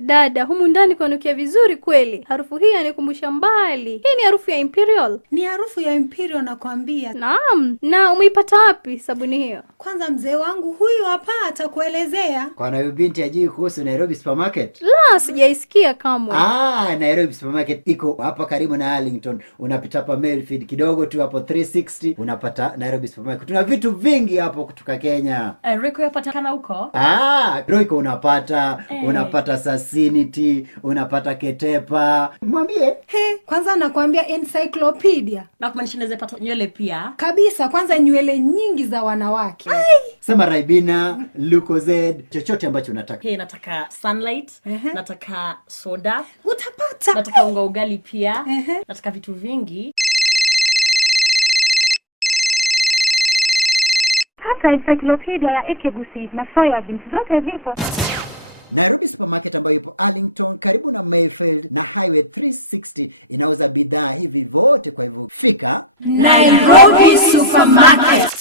Dada, humu ndani kwanukia vizuri kweli. Harufu hii inanikumbusha mbali. Hii ni harufu ya Imperial. Ni harufu ya Imperial nakwambia. Naam. Na umeipata wapi sabuni hiyo? Kwanza mzee wangu huyu hapa atakuelezea. Kwa na binti ajui kuhusu Nairobi Supermarket? La, sijaisikia kamwe. Nairobi Supermarket iko hapa karibu na Arlington. Unapita hapa Mayfield kidogo tu hapo 360 unapata Nairobi Supermarket. Tuna vitu vingi hapo kutoka Kenya. Royco yapatikana huko? Royco unapata Sasinity, unapata Ketepa. Mwambie. Kwanza nakwambia encyclopedia. Na kumaanisha naweza pata nywele pia. Kabisa, kwanza nywele nyingi za wanawake. Sema Ribena, Lucozade, chochote ambacho unataka. Nataka Sunlight, nataka soda. Utapata. Nataka unga ugali pia. Nataka vitu vingi. Hata encyclopedia ya Ekegusi na soya beans zote zipo. Nairobi Supermarket ambayo ipo Arlington karibu na Mayfield na Highway 360 inauza bidhaa hivi vote, kwa hivyo fika Nairobi Supermarket.